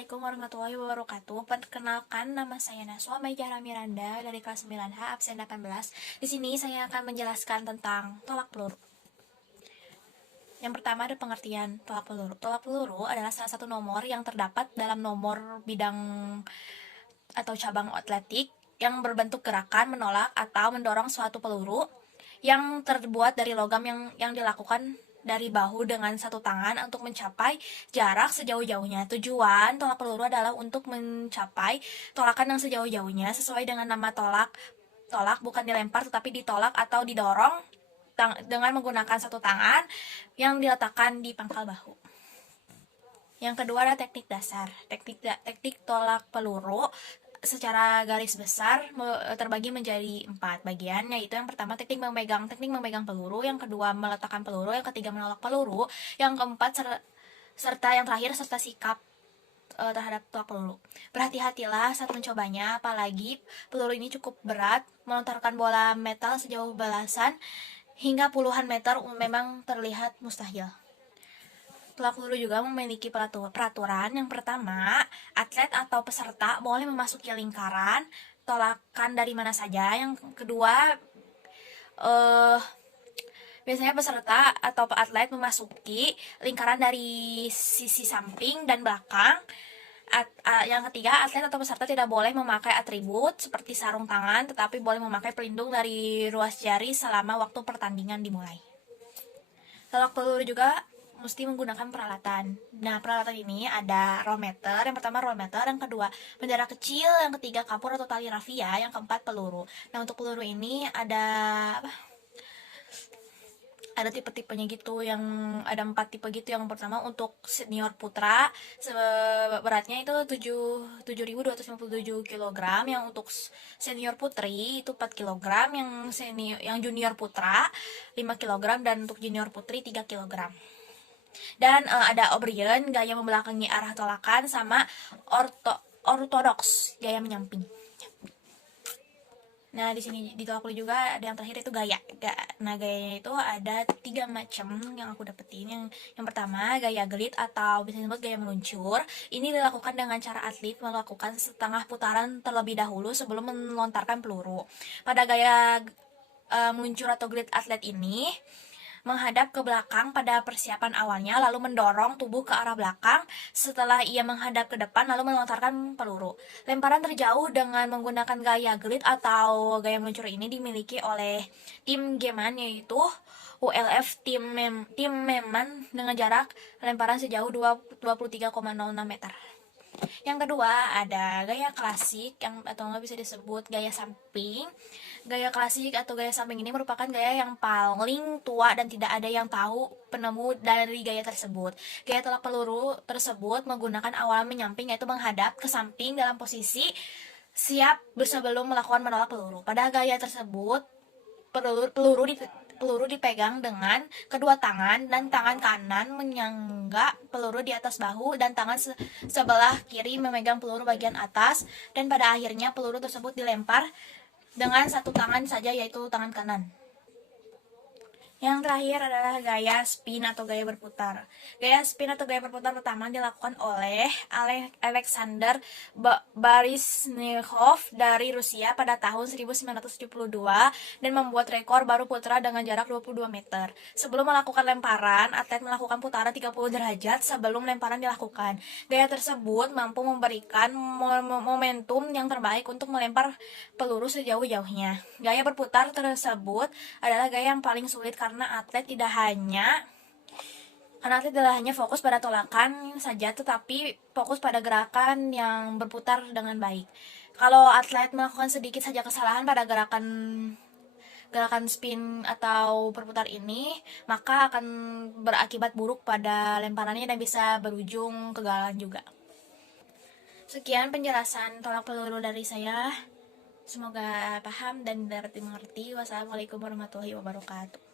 Assalamualaikum warahmatullahi wabarakatuh. Perkenalkan, nama saya Naswa Maijara Miranda dari kelas 9H absen 18. Di sini saya akan menjelaskan tentang tolak peluru. Yang pertama ada pengertian tolak peluru. Tolak peluru adalah salah satu nomor yang terdapat dalam nomor bidang atau cabang atletik yang berbentuk gerakan menolak atau mendorong suatu peluru yang terbuat dari logam yang dilakukan dari bahu dengan satu tangan untuk mencapai jarak sejauh-jauhnya. Tujuan tolak peluru adalah untuk mencapai tolakan yang sejauh-jauhnya sesuai dengan nama tolak. Tolak bukan dilempar tetapi ditolak atau didorong dengan menggunakan satu tangan yang diletakkan di pangkal bahu. Yang kedua ada teknik dasar. Teknik tolak peluru secara garis besar terbagi menjadi 4 bagian, yaitu yang pertama teknik memegang peluru, yang kedua meletakkan peluru, yang ketiga menolak peluru, yang keempat serta yang terakhir serta sikap terhadap tolak peluru. Berhati-hatilah saat mencobanya, apalagi peluru ini cukup berat. Melontarkan bola metal sejauh belasan hingga puluhan meter memang terlihat mustahil. Tolak peluru juga memiliki peraturan. Yang pertama, atlet atau peserta boleh memasuki lingkaran tolakan dari mana saja. Yang kedua, biasanya peserta atau atlet memasuki lingkaran dari sisi samping dan belakang. Yang ketiga, atlet atau peserta tidak boleh memakai atribut seperti sarung tangan, tetapi boleh memakai pelindung dari ruas jari selama waktu pertandingan dimulai. Tolak peluru juga mesti menggunakan peralatan. Nah, peralatan ini ada roll meter. Yang pertama roll meter, yang kedua bendera kecil, yang ketiga kapur atau tali rafia, yang keempat peluru. Nah, untuk peluru ini ada tipe-tipenya gitu, yang ada 4 tipe gitu. Yang pertama untuk senior putra, beratnya itu 7.257 kg. Yang untuk senior putri itu 4 kg, yang junior putra 5 kg, dan untuk junior putri 3 kg. Dan ada O'Brien, gaya membelakangi arah tolakan, sama ortodoks, gaya menyamping. Nah, di sini di tolak peluru juga ada yang terakhir itu gaya. Nah, gayanya itu ada 3 macam yang aku dapetin. Yang pertama, gaya gelit atau bisa disebut gaya meluncur. Ini dilakukan dengan cara atlet melakukan setengah putaran terlebih dahulu sebelum melontarkan peluru. Pada gaya meluncur atau gelit, atlet ini menghadap ke belakang pada persiapan awalnya, lalu mendorong tubuh ke arah belakang. Setelah ia menghadap ke depan, lalu melontarkan peluru. Lemparan terjauh dengan menggunakan gaya gelit atau gaya meluncur ini dimiliki oleh tim Geman, yaitu ULF tim Meman dengan jarak lemparan sejauh 23,06 meter. Yang kedua ada gaya klasik, atau nggak bisa disebut gaya samping. Gaya klasik atau gaya samping ini merupakan gaya yang paling tua dan tidak ada yang tahu penemu dari gaya tersebut. Gaya tolak peluru tersebut menggunakan awalan menyamping, yaitu menghadap ke samping dalam posisi siap sebelum melakukan menolak peluru. Pada gaya tersebut peluru dipegang dengan kedua tangan, dan tangan kanan menyangga peluru di atas bahu dan tangan sebelah kiri memegang peluru bagian atas, dan pada akhirnya peluru tersebut dilempar dengan satu tangan saja, yaitu tangan kanan. Yang terakhir adalah gaya spin atau gaya berputar. Gaya spin atau gaya berputar pertama dilakukan oleh Alexander Baryshnikov dari Rusia pada tahun 1972 dan membuat rekor baru putra dengan jarak 22 meter. Sebelum melakukan lemparan, atlet melakukan putaran 30 derajat sebelum lemparan dilakukan. Gaya tersebut mampu memberikan momentum yang terbaik untuk melempar peluru sejauh-jauhnya. Gaya berputar tersebut adalah gaya yang paling sulit karena atlet tidak hanya fokus pada tolakan saja, tetapi fokus pada gerakan yang berputar dengan baik. Kalau atlet melakukan sedikit saja kesalahan pada gerakan spin atau berputar ini, maka akan berakibat buruk pada lemparannya dan bisa berujung kegagalan juga. Sekian penjelasan tolak peluru dari saya. Semoga paham dan dapat dimengerti. Wassalamualaikum warahmatullahi wabarakatuh.